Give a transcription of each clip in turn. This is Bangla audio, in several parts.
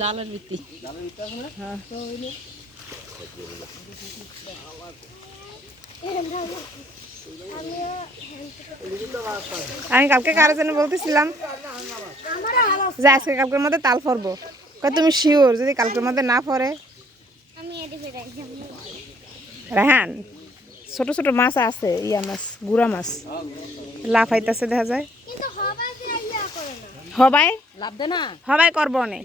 জালের ভিত্তি আমি কালকে কারোর জন্য বলতেছিলাম যে আজকে কালকের মধ্যে তাল ফরবো, তুমি শিওর? যদি কালকের মধ্যে না ফরে রাহান, ছোট ছোট মাছ আছে, ইয়া মাছ, গুড়া মাছ লাফাইতেছে দেখা যায়। হবাই লাভ দে না, হবাই করবো নে।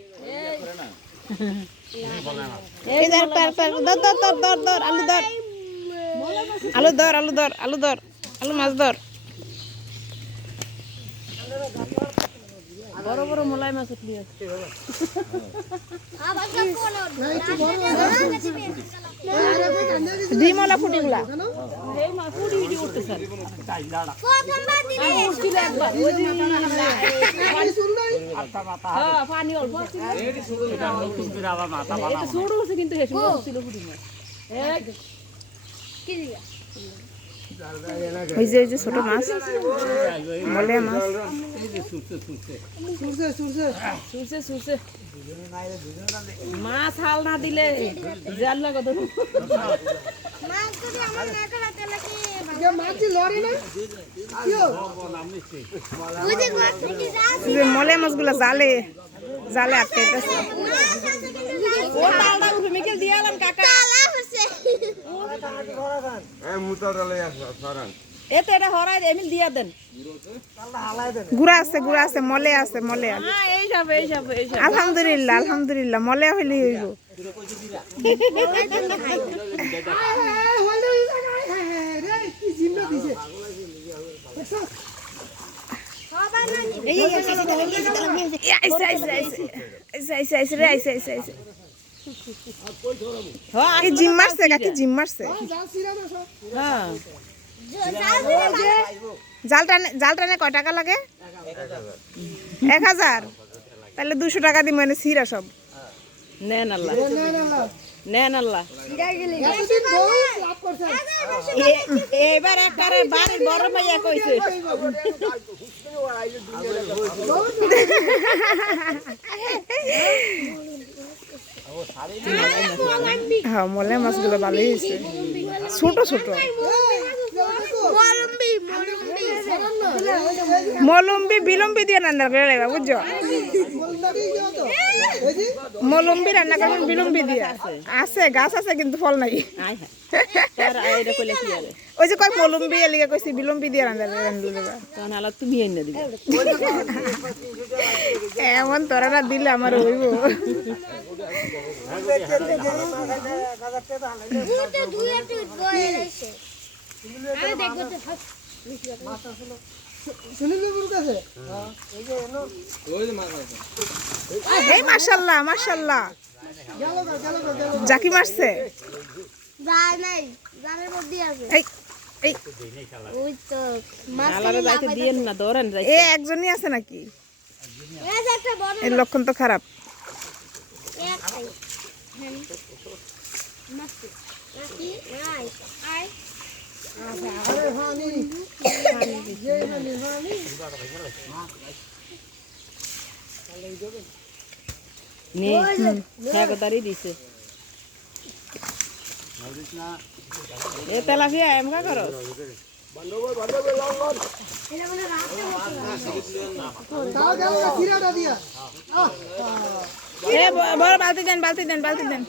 আলু ধর, আলু ধর, আলু ধর, আলু মাছ ধর। বড় বড় মোলাই মাছ উঠলি ডিমলা ফুটিগুলা ওই যে ছোট মাছ, মলে মাছ, মাছ হাল না দিলে জাল লাগো তো মলে মাছগুলা জালে জালে আটকাইতেছে। গুড়া আছে, গুড়া আছে, মলে আছে, মলে আছে। আলহামদুলিল্লাহ, আলহামদুলিল্লাহ, মলে হইলে হইব। জিম মারছে কাকি, জিম মারছে। জাল টানে কয় টাকা লাগে? 1000। তাহলে 200 টাকা দিব, মানে সিরা সব নেন আল্লাহ, নেন আল্লাহ। এবার একটা বাড়ির বড় মাইয়া কইছে হ্যাঁ, মলে মাছগুলো ভালোই হয়েছে, ছোট ছোট। মলম্বি বিলম্বি দিয়ে রান্না করে লাগবে, বুঝছো? মলম্বি রান্না করবেন বিলম্বি দিয়ে। আছে গাছ আছে কিন্তু ফল নাই। ওই যে কয় মলম্বি এলিগে কইছি বিলম্বি দিয়ে রান্না রান্না তুমি এনে দিবে। এমন তোরা দিলে আমার হইব। এই মাশাআল্লাহ, মাশাআল্লাহ, জাকি মারছে। একজনই আছে নাকি? এর লক্ষণ তো খারাপ। দিছে তেলাপিয়া এমকা করো। বড় বালতি দেন, বালতি দেন, বালতি দেন।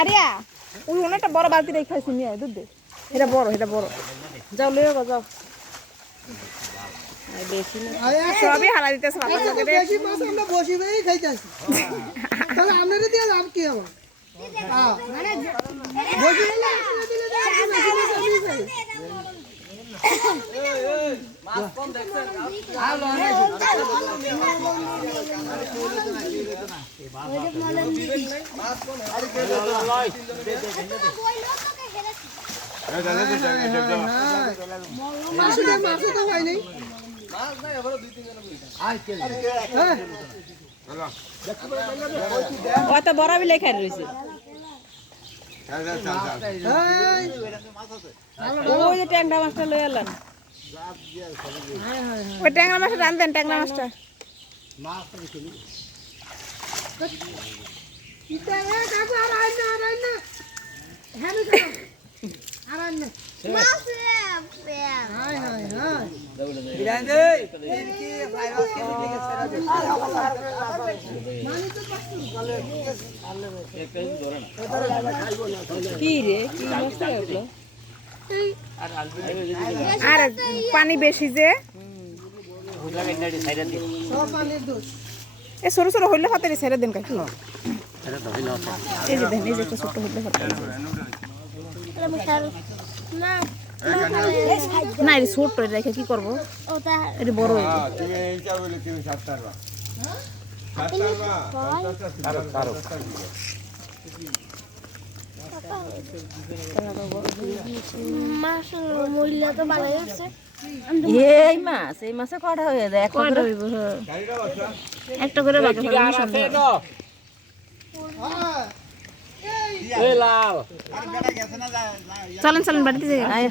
আরিয়া ওই অনেকটা বড় বালতি রেখাইছি নিয়ে দুধ দে। এটা বড়, এটা বড়। যাও লইয়া যাও। বেশি না, সবই হালা দিতেছে। বেশি মাছ আমরা বসি বেই খাইতাছি। তাহলে আপনাদের দিয়ে লাভ কি হবে? মানে বসি দিলে মাছ কম দেখছেন। মাছ কম আর কে লয় মাছও তো হয়নি অত বড় বিলে খাই রয়েছে ওই যে ট্যাংরা মাছটা লই এলাম ওই ট্যাংরা মাছটা টান দেন ট্যাংরা মাছটা কি রে কি মাছটা উঠলো আর পানি বেশি যে এ সরু সরু হইলে হাতে ছেড়ে দেন কাকি এই যে দেন এই যে একটা ছোট হইলে হাতে না এটা ছোট রেখে কি করবো এটা বড় এই মাছে কটা হয়ে যায় একটা করে চলেন বাড়িতে যাই